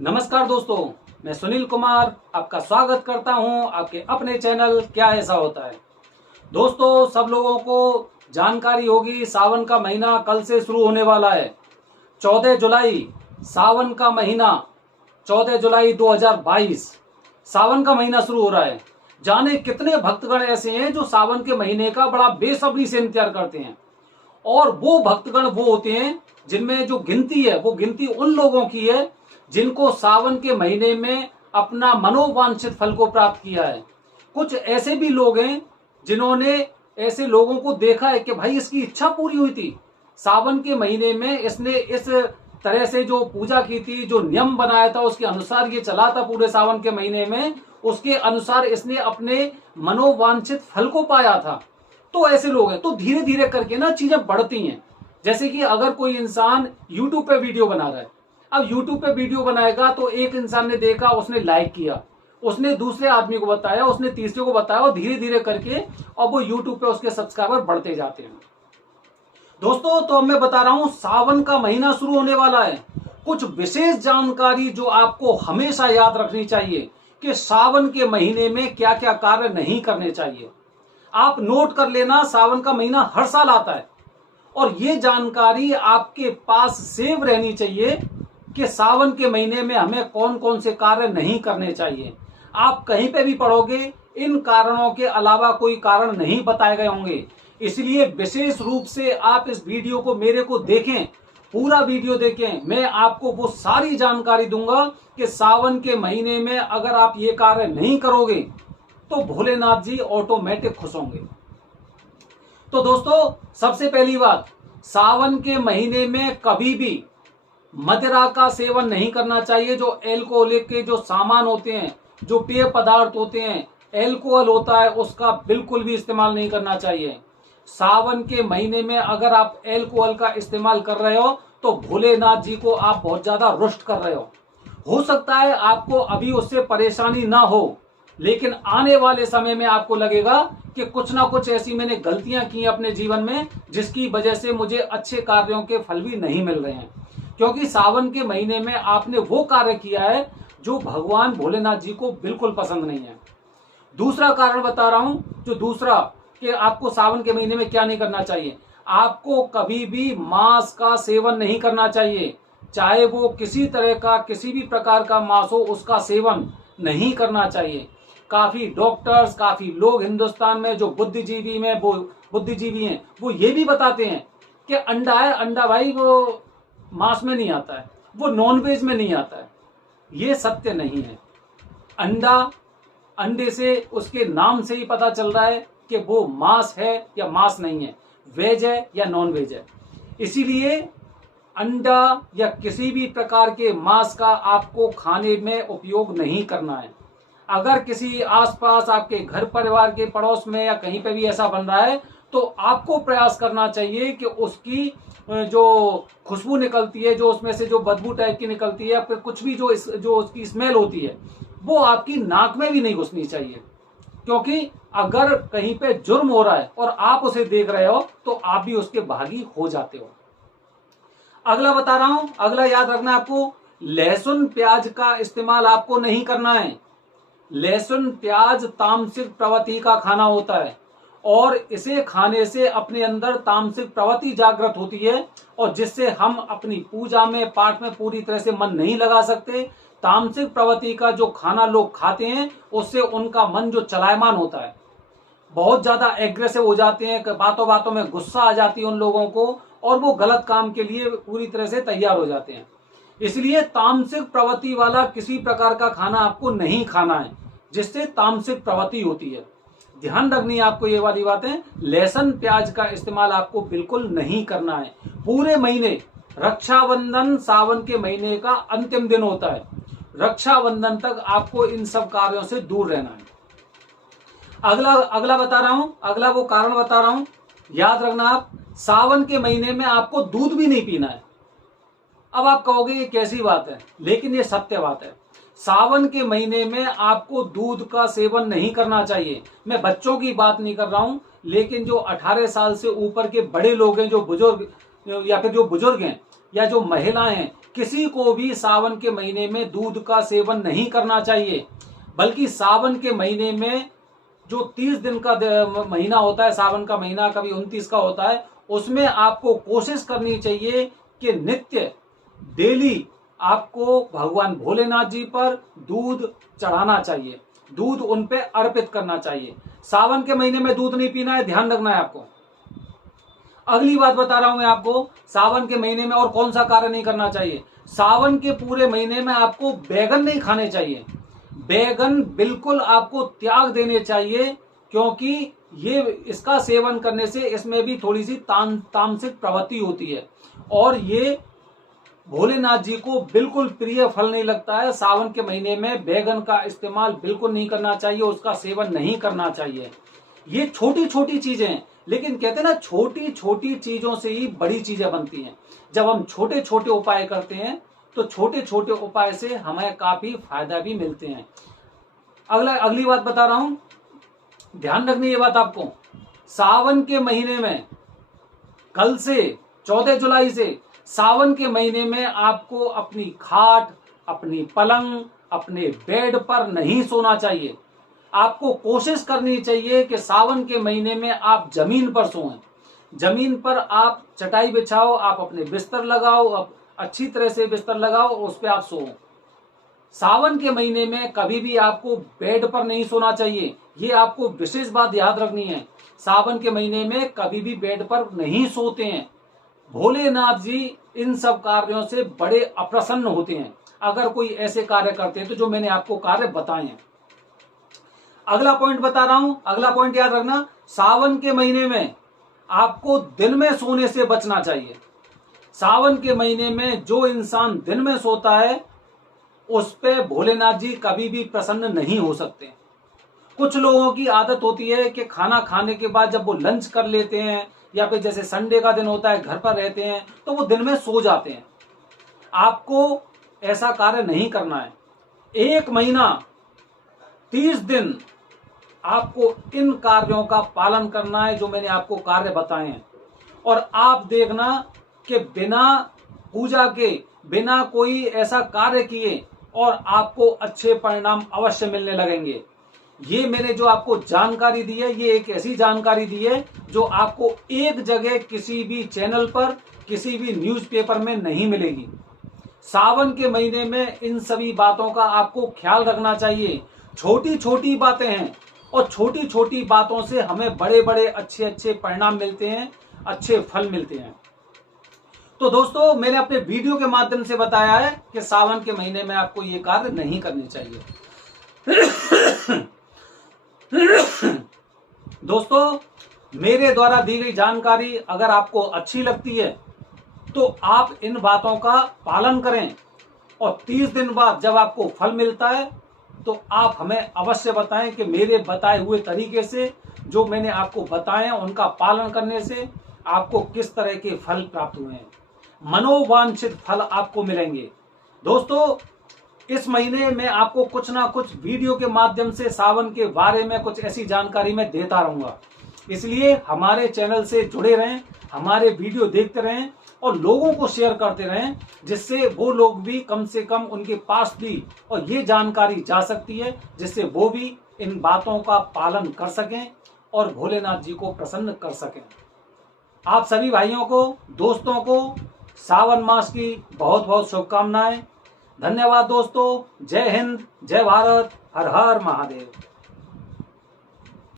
नमस्कार दोस्तों, मैं सुनील कुमार आपका स्वागत करता हूं आपके अपने चैनल क्या ऐसा होता है। दोस्तों, सब लोगों को जानकारी होगी, सावन का महीना कल से शुरू होने वाला है। 14 जुलाई सावन का महीना, 14 जुलाई 2022 सावन का महीना शुरू हो रहा है। जाने कितने भक्तगण ऐसे हैं जो सावन के महीने का बड़ा बेसब्री से इंतजार करते हैं। और वो भक्तगण वो होते हैं जिनमें जो गिनती है वो गिनती उन लोगों की है जिनको सावन के महीने में अपना मनोवांछित फल को प्राप्त किया है। कुछ ऐसे भी लोग हैं जिन्होंने ऐसे लोगों को देखा है कि भाई इसकी इच्छा पूरी हुई थी, सावन के महीने में इसने इस तरह से जो पूजा की थी, जो नियम बनाया था उसके अनुसार ये चला था पूरे सावन के महीने में, उसके अनुसार इसने अपने मनोवांछित फल को पाया था। तो ऐसे लोग हैं। तो धीरे धीरे करके ना चीजें बढ़ती हैं। जैसे कि अगर कोई इंसान YouTube पे वीडियो बना रहा है, अब YouTube पे वीडियो बनाएगा तो एक इंसान ने देखा, उसने लाइक किया, उसने दूसरे आदमी को बताया, उसने तीसरे को बताया, और धीरे धीरे करके अब वो YouTube पे उसके सब्सक्राइबर बढ़ते जाते हैं। दोस्तों, तो अब मैं बता रहा हूं, सावन का महीना शुरू होने वाला है। कुछ विशेष जानकारी जो आपको हमेशा याद रखनी चाहिए कि सावन के महीने में क्या क्या कार्य नहीं करने चाहिए। आप नोट कर लेना, सावन का महीना हर साल आता है और ये जानकारी आपके पास सेव रहनी चाहिए कि सावन के महीने में हमें कौन कौन से कार्य नहीं करने चाहिए। आप कहीं पे भी पढ़ोगे, इन कारणों के अलावा कोई कारण नहीं बताए गए होंगे। इसलिए विशेष रूप से आप इस वीडियो को मेरे को देखें, पूरा वीडियो देखें। मैं आपको वो सारी जानकारी दूंगा कि सावन के महीने में अगर आप ये कार्य नहीं करोगे तो भोलेनाथ जी ऑटोमेटिक खुश होंगे। तो दोस्तों, सबसे पहली बात, सावन के महीने में कभी भी मदिरा का सेवन नहीं करना चाहिए। जो एल्कोहलिक के जो सामान होते हैं, जो पेय पदार्थ होते हैं, एल्कोहल होता है, उसका बिल्कुल भी इस्तेमाल नहीं करना चाहिए। सावन के महीने में अगर आप एल्कोहल का इस्तेमाल कर रहे हो तो भोलेनाथ जी को आप बहुत ज्यादा रुष्ट कर रहे हो सकता है आपको अभी उससे परेशानी ना हो, लेकिन आने वाले समय में आपको लगेगा कि कुछ ना कुछ ऐसी मैंने गलतियां की अपने जीवन में जिसकी वजह से मुझे अच्छे कार्यों के फल भी नहीं मिल रहे हैं। क्योंकि सावन के महीने में आपने वो कार्य किया है जो भगवान भोलेनाथ जी को बिल्कुल पसंद नहीं है। दूसरा कारण बता रहा हूं, जो दूसरा कि आपको सावन के महीने में क्या नहीं करना चाहिए। आपको कभी भी मांस का सेवन नहीं करना चाहिए, चाहे वो किसी तरह का, किसी भी प्रकार का मांस हो, उसका सेवन नहीं करना चाहिए। काफी डॉक्टर्स, काफी लोग हिंदुस्तान में जो बुद्धिजीवी हैं वो ये भी बताते हैं कि अंडा है, अंडा भाई वो मांस में नहीं आता है, वो नॉनवेज में नहीं आता है। ये सत्य नहीं है। अंडा, अंडे से, उसके नाम से ही पता चल रहा है कि वो मांस है या मांस नहीं है, वेज है या नॉन वेज है। इसीलिए अंडा या किसी भी प्रकार के मांस का आपको खाने में उपयोग नहीं करना है। अगर किसी आसपास आपके घर परिवार के पड़ोस में या कहीं पे भी ऐसा बन रहा है तो आपको प्रयास करना चाहिए कि उसकी जो खुशबू निकलती है, जो उसमें से जो बदबू टाइप की निकलती है, या फिर कुछ भी जो उसकी स्मेल होती है, वो आपकी नाक में भी नहीं घुसनी चाहिए। क्योंकि अगर कहीं पे जुर्म हो रहा है और आप उसे देख रहे हो तो आप भी उसके भागी हो जाते हो। अगला बता रहा हूं, अगला याद रखना आपको, लहसुन प्याज का इस्तेमाल आपको नहीं करना है। लहसुन प्याज तामसिक प्रवृत्ति का खाना होता है और इसे खाने से अपने अंदर तामसिक प्रवृत्ति जागृत होती है और जिससे हम अपनी पूजा में, पाठ में पूरी तरह से मन नहीं लगा सकते। तामसिक प्रवृत्ति का जो खाना लोग खाते हैं उससे उनका मन जो चलायमान होता है, बहुत ज्यादा एग्रेसिव हो जाते हैं, बातों बातों में गुस्सा आ जाती है उन लोगों को और वो गलत काम के लिए पूरी तरह से तैयार हो जाते हैं। इसलिए तामसिक प्रवृत्ति वाला किसी प्रकार का खाना आपको नहीं खाना है जिससे तामसिक प्रवृत्ति होती है। ध्यान रखनी है आपको ये वाली बातें। लहसुन प्याज का इस्तेमाल आपको बिल्कुल नहीं करना है पूरे महीने। रक्षाबंधन सावन के महीने का अंतिम दिन होता है, रक्षाबंधन तक आपको इन सब कार्यों से दूर रहना है। अगला बता रहा हूं, अगला वो कारण बता रहा हूं, याद रखना आप, सावन के महीने में आपको दूध भी नहीं पीना है। अब आप कहोगे ये कैसी बात है, लेकिन ये सत्य बात है। सावन के महीने में आपको दूध का सेवन नहीं करना चाहिए। मैं बच्चों की बात नहीं कर रहा हूं, लेकिन जो 18 साल से ऊपर के बड़े लोग हैं, जो बुजुर्ग या फिर जो बुजुर्ग हैं, या जो महिलाएं हैं, किसी को भी सावन के महीने में दूध का सेवन नहीं करना चाहिए। बल्कि सावन के महीने में जो 30 दिन का महीना होता है, सावन का महीना कभी 29 का होता है, उसमें आपको कोशिश करनी चाहिए कि नित्य डेली आपको भगवान भोलेनाथ जी पर दूध चढ़ाना चाहिए, दूध उन पे अर्पित करना चाहिए। सावन के महीने में दूध नहीं पीना है, ध्यान रखना है आपको। अगली बात बता रहा हूं मैं आपको, सावन के महीने में और कौन सा कार्य नहीं करना चाहिए। सावन के पूरे महीने में आपको बैगन नहीं खाने चाहिए। बैगन बिल्कुल आपको त्याग देने चाहिए, क्योंकि ये इसका सेवन करने से इसमें भी थोड़ी सी तामसिक प्रवृत्ति होती है और ये भोलेनाथ जी को बिल्कुल प्रिय फल नहीं लगता है। सावन के महीने में बैगन का इस्तेमाल बिल्कुल नहीं करना चाहिए, उसका सेवन नहीं करना चाहिए। ये छोटी छोटी चीजें हैं, लेकिन कहते हैं ना, छोटी छोटी चीजों से ही बड़ी चीजें बनती हैं। जब हम छोटे छोटे उपाय करते हैं तो छोटे छोटे उपाय से हमें काफी फायदा भी मिलते हैं। अगली बात बता रहा हूं, ध्यान रखनी ये बात आपको। सावन के महीने में कल से 14 जुलाई से सावन के महीने में आपको अपनी खाट, अपनी पलंग, अपने बेड पर नहीं सोना चाहिए। आपको कोशिश करनी चाहिए कि सावन के महीने में आप जमीन पर सोएं। जमीन पर आप चटाई बिछाओ, आप अपने बिस्तर लगाओ, आप अच्छी तरह से बिस्तर लगाओ, उस पर आप सोओ। सावन के महीने में कभी भी आपको बेड पर नहीं सोना चाहिए। ये आपको विशेष बात याद रखनी है। सावन के महीने में कभी भी बेड पर नहीं सोते हैं। भोलेनाथ जी इन सब कार्यों से बड़े अप्रसन्न होते हैं अगर कोई ऐसे कार्य करते हैं, तो जो मैंने आपको कार्य बताए हैं। अगला पॉइंट बता रहा हूं, अगला पॉइंट याद रखना। सावन के महीने में आपको दिन में सोने से बचना चाहिए। सावन के महीने में जो इंसान दिन में सोता है उस पे भोलेनाथ जी कभी भी प्रसन्न नहीं हो सकते। कुछ लोगों की आदत होती है कि खाना खाने के बाद जब वो लंच कर लेते हैं या फिर जैसे संडे का दिन होता है, घर पर रहते हैं, तो वो दिन में सो जाते हैं। आपको ऐसा कार्य नहीं करना है। 1 महीना 30 दिन आपको इन कार्यों का पालन करना है जो मैंने आपको कार्य बताए हैं। और आप देखना कि बिना पूजा के, बिना कोई ऐसा कार्य किए और आपको अच्छे परिणाम अवश्य मिलने लगेंगे। ये मैंने जो आपको जानकारी दी है, ये एक ऐसी जानकारी दी है जो आपको एक जगह किसी भी चैनल पर, किसी भी न्यूज़पेपर में नहीं मिलेगी। सावन के महीने में इन सभी बातों का आपको ख्याल रखना चाहिए। छोटी छोटी बातें हैं और छोटी छोटी बातों से हमें बड़े बड़े अच्छे अच्छे परिणाम मिलते हैं, अच्छे फल मिलते हैं। तो दोस्तों, मैंने अपने वीडियो के माध्यम से बताया है कि सावन के महीने में आपको ये कार्य नहीं करने चाहिए। दोस्तों, मेरे द्वारा दी गई जानकारी अगर आपको अच्छी लगती है तो आप इन बातों का पालन करें और 30 दिन बाद जब आपको फल मिलता है तो आप हमें अवश्य बताएं कि मेरे बताए हुए तरीके से जो मैंने आपको बताए हैं उनका पालन करने से आपको किस तरह के फल प्राप्त हुए हैं। मनोवांछित फल आपको मिलेंगे। दोस्तों, इस महीने में आपको कुछ ना कुछ वीडियो के माध्यम से सावन के बारे में कुछ ऐसी जानकारी मैं देता रहूंगा। इसलिए हमारे चैनल से जुड़े रहें, हमारे वीडियो देखते रहें और लोगों को शेयर करते रहें, जिससे वो लोग भी कम से कम उनके पास भी और ये जानकारी जा सकती है, जिससे वो भी इन बातों का पालन कर सकें और भोलेनाथ जी को प्रसन्न कर सकें। आप सभी भाइयों को, दोस्तों को सावन मास की बहुत बहुत शुभकामनाएं। धन्यवाद दोस्तों। जय हिंद, जय भारत, हर हर महादेव।